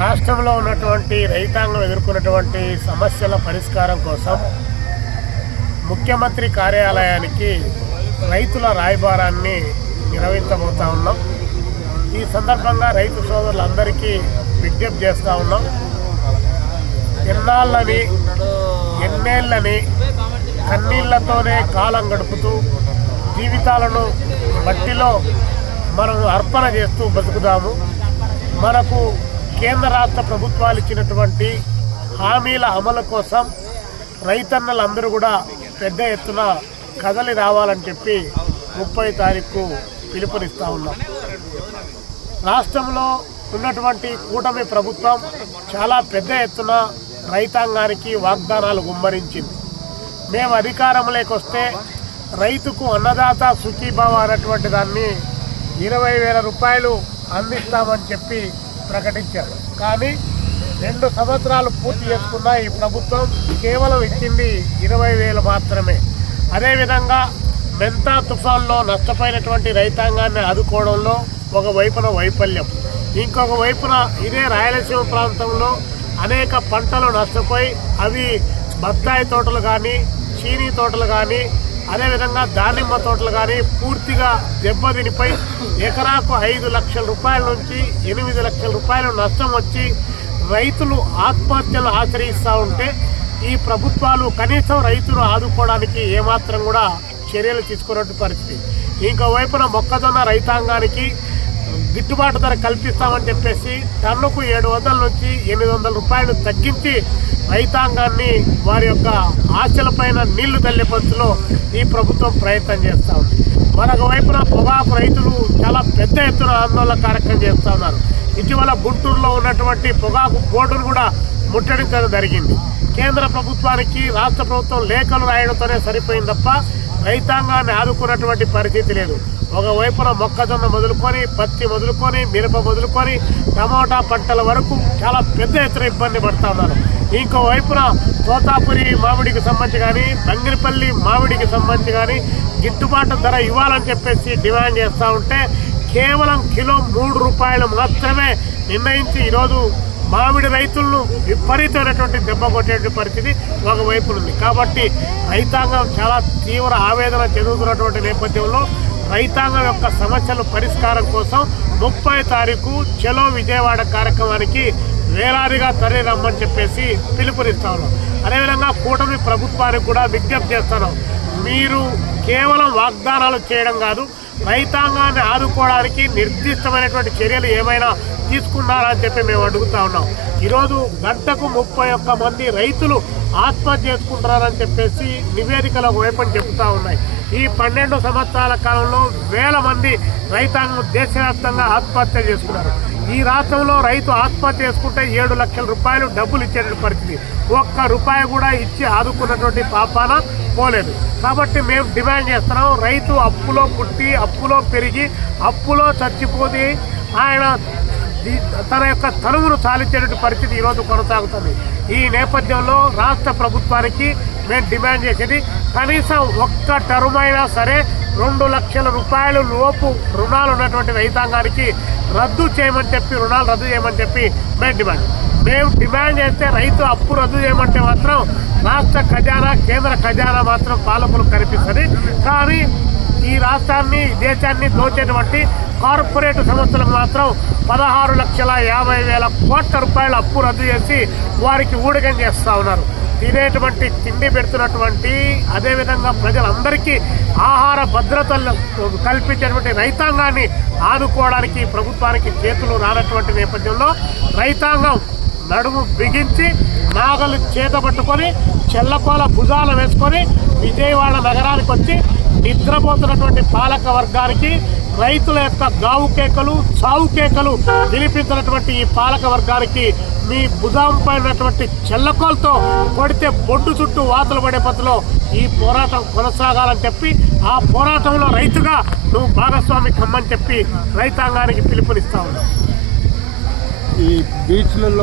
రాష్ట్రంలో ఉన్నటువంటి రైతాంగం ఎదుర్కొన్నటువంటి సమస్యల పరిష్కారం కోసం ముఖ్యమంత్రి కార్యాలయానికి రైతుల రాయబారాన్ని నిర్వహించబోతా ఉన్నాం. ఈ సందర్భంగా రైతు సోదరులందరికీ విజ్ఞప్తి చేస్తూ ఉన్నాం. ఎన్నేళ్ళని కన్నీళ్లతోనే కాలం గడుపుతూ జీవితాలను మట్టిలో మనం అర్పణ చేస్తూ బతుకుదాము. మనకు కేంద్ర రాష్ట్ర ప్రభుత్వాలు ఇచ్చినటువంటి హామీల అమలు కోసం రైతన్నలందరూ కూడా పెద్ద ఎత్తున కదలి రావాలని చెప్పి 30 తారీఖు పిలుపునిస్తూ ఉన్నాం. రాష్ట్రంలో ఉన్నటువంటి కూటమి ప్రభుత్వం చాలా పెద్ద ఎత్తున రైతాంగానికి వాగ్దానాలు గుమ్మరించింది. మేము అధికారంలోకి వస్తే రైతుకు అన్నదాత సుఖీభావ అన్నటువంటి దాన్ని 20,000 రూపాయలు అందిస్తామని చెప్పి ప్రకటించారు. కానీ 2 సంవత్సరాలు పూర్తి చేసుకున్న ఈ ప్రభుత్వం కేవలం ఇచ్చింది 20,000 మాత్రమే. అదేవిధంగా మెంతా తుఫాన్లో నష్టపోయినటువంటి రైతాంగాన్ని ఆదుకోవడంలో ఒకవైపున వైఫల్యం, ఇంకొక వైపున ఇదే రాయలసీమ ప్రాంతంలో అనేక పంటలు నష్టపోయి అవి బత్తాయి తోటలు కానీ, చీనీ తోటలు కానీ, అదేవిధంగా దానిమ్మ తోటలు కానీ పూర్తిగా దెబ్బతినిపోయి ఎకరాకు 5 లక్షల రూపాయల నుంచి 8 లక్షల రూపాయలు నష్టం వచ్చి రైతులు ఆత్మహత్యలు ఆచరిస్తూ ఉంటే ఈ ప్రభుత్వాలు కనీసం రైతులు ఆదుకోవడానికి ఏమాత్రం కూడా చర్యలు తీసుకున్నట్టు పరిస్థితి. ఇంకోవైపున మొక్కజొన్న రైతాంగానికి గిట్టుబాటు ధర కల్పిస్తామని చెప్పేసి టన్నుకు 700 నుంచి 800 రూపాయలు తగ్గించి రైతాంగాన్ని వారి యొక్క ఆశలపైన నీళ్లు తల్లే పద్ధతిలో ఈ ప్రభుత్వం ప్రయత్నం చేస్తూ ఉంది. మరొక వైపున పొగాకు రైతులు చాలా పెద్ద ఎత్తున ఆందోళన కార్యక్రమం చేస్తూ ఉన్నారు. ఇటీవల గుంటూరులో ఉన్నటువంటి పొగాకు బోర్డును కూడా ముట్టడించడం జరిగింది. కేంద్ర ప్రభుత్వానికి రాష్ట్ర ప్రభుత్వం లేఖలు రాయడంతోనే సరిపోయింది తప్ప రైతాంగాన్ని ఆదుకున్నటువంటి పరిస్థితి లేదు. ఒకవైపున మొక్కజొన్న మొదలుకొని, పత్తి మొదలుకొని, మిరప మొదలుకొని, టమోటా పంటల వరకు చాలా పెద్ద ఎత్తున ఇబ్బంది పడుతూ ఉన్నారు. ఇంకోవైపున తోతాపురి మామిడికి సంబంధించి కానీ, బంగిరిపల్లి మామిడికి సంబంధించి కానీ గిట్టుబాటు ధర ఇవ్వాలని చెప్పేసి డిమాండ్ చేస్తూ ఉంటే కేవలం కిలో 3 రూపాయలు మాత్రమే నిర్ణయించి ఈరోజు మామిడి రైతులను విపరీతమైనటువంటి దెబ్బ కొట్టేటువంటి పరిస్థితి ఒకవైపు ఉంది. కాబట్టి రైతాంగం చాలా తీవ్ర ఆవేదన చెందుతున్నటువంటి నేపథ్యంలో రైతాంగం యొక్క సమస్యల పరిష్కారం కోసం 30 తారీఖు చలో విజయవాడ కార్యక్రమానికి వేలాదిగా తరలి రమ్మని చెప్పేసి పిలుపునిస్తా ఉన్నాం. అదేవిధంగా కూటమి ప్రభుత్వానికి కూడా విజ్ఞప్తి చేస్తున్నాం. మీరు కేవలం వాగ్దానాలు చేయడం కాదు, రైతాంగాన్ని ఆదుకోవడానికి నిర్దిష్టమైనటువంటి చర్యలు ఏమైనా తీసుకున్నారా అని చెప్పి మేము అడుగుతా ఉన్నాం. ఈరోజు గంటకు 31 మంది రైతులు ఆత్మహత్య చేసుకుంటున్నారని చెప్పేసి నివేదికలు ఒకవైపు చెబుతూ ఉన్నాయి. ఈ 12 సంవత్సరాల కాలంలో వేల మంది రైతాంగం దేశవ్యాప్తంగా ఆత్మహత్య చేసుకున్నారు. ఈ రాష్ట్రంలో రైతు ఆత్మహత్య చేసుకుంటే 7 లక్షల రూపాయలు డబ్బులు ఇచ్చేటువంటి పరిస్థితి, 1 రూపాయి కూడా ఇచ్చి ఆదుకున్నటువంటి పాపాన పోలేదు. కాబట్టి మేము డిమాండ్ చేస్తున్నాం, రైతు అప్పులో పుట్టి, అప్పులో పెరిగి, అప్పులో చచ్చిపోతే ఆయన తన యొక్క తనువును సాధించేటువంటి పరిస్థితి ఈరోజు కొనసాగుతుంది. ఈ నేపథ్యంలో రాష్ట్ర ప్రభుత్వానికి మేము డిమాండ్ చేసేది కనీసం 1 టర్మ్ అయినా సరే 2 లక్షల రూపాయలు లోపు రుణాలు ఉన్నటువంటి రైతాంగానికి రద్దు చేయమని చెప్పి, రుణాలు రద్దు చేయమని చెప్పి మేము డిమాండ్ చేస్తే రైతు అప్పు రద్దు చేయమంటే మాత్రం రాష్ట్ర ఖజానా, కేంద్ర ఖజానా మాత్రం పాలకులు కనిపిస్తుంది. కానీ ఈ రాష్ట్రాన్ని, దేశాన్ని దోచేటువంటి కార్పొరేట్ సంస్థలకు మాత్రం 16,50,000 కోట్ల రూపాయల అప్పు రద్దు చేసి వారికి ఊడిగం చేస్తూ ఉన్నారు. తినేటువంటి తిండి పెడుతున్నటువంటి, అదేవిధంగా ప్రజలందరికీ ఆహార భద్రతలు కల్పించేటువంటి రైతాంగాన్ని ఆదుకోవడానికి ప్రభుత్వానికి చేతులు రానటువంటి నేపథ్యంలో రైతాంగం నడుము బిగించి నాగలు చేతబట్టుకొని చెల్లకోల భుజాలు వేసుకొని విజయవాడ నగరానికి వచ్చి నిద్రపోతున్నటువంటి పాలక వర్గానికి, రైతుల యొక్క గావు కేకలు, చావు కేకలు వినిపించినటువంటి ఈ పాలక వర్గానికి మీ భుజం పైనటువంటి చెల్లకోలతో కొడితే బొడ్డు చుట్టూ వాతలు పడే పద్ధతిలో ఈ పోరాటం కొనసాగాలని చెప్పి, ఆ పోరాటంలో రైతుగా నువ్వు భాగస్వామి కమ్మని చెప్పి రైతాంగానికి పిలుపునిస్తా ఉన్నావు. ఈ బీచ్లలో